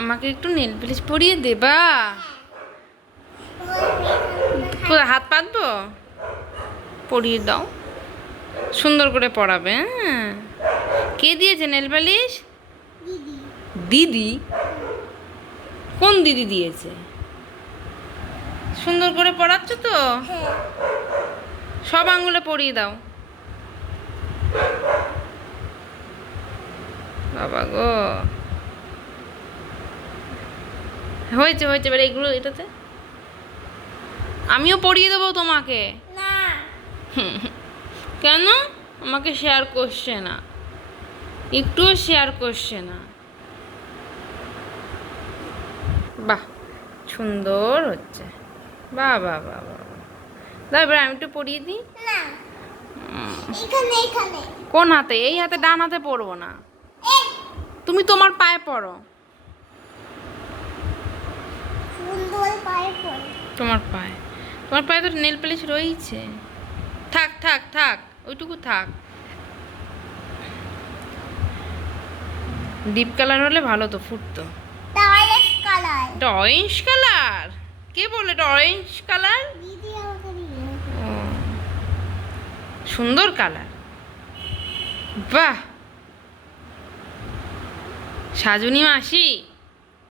আমাকে একটু nail polish পরিয়ে দেবা? হাত পাতবো? পরিয়ে দাও, সুন্দর করে পরাবে। হ্যাঁ, কে দিয়েছে নেল পালিশ? দিদি? কোন দিদি দিয়েছে? সুন্দর করে পরাচ্ছ তো? সব আঙ্গুলে পরিয়ে দাও। বাবা গো, হয়েছে হয়েছে, এবার এগুলো এটাতে আমিও পরিয়ে দেবো তোমাকে। কেন আমাকে শেয়ার করছে না? একটুও শেয়ার করছে না। বাহ, সুন্দর হচ্ছে। বাহ বাহ বাহ বাহ, দাও এবার আমি একটু পরিয়ে দিই। কোন হাতে? এই হাতে, ডান হাতে পরবো না। তুমি তোমার পায়ে পরো। তোমার পায়ে, তোমার পায়ে তো নেল পালিশ রয়েছে। থাক থাক থাক, ওইটুকু থাক। ডিপ কালার হলে ভালো তো, ফুটতো। এটা অরেঞ্জ কালার? কে বলে এটা অরেঞ্জ কালার? সুন্দর কালার, বাহ। সাজুনি মাসি।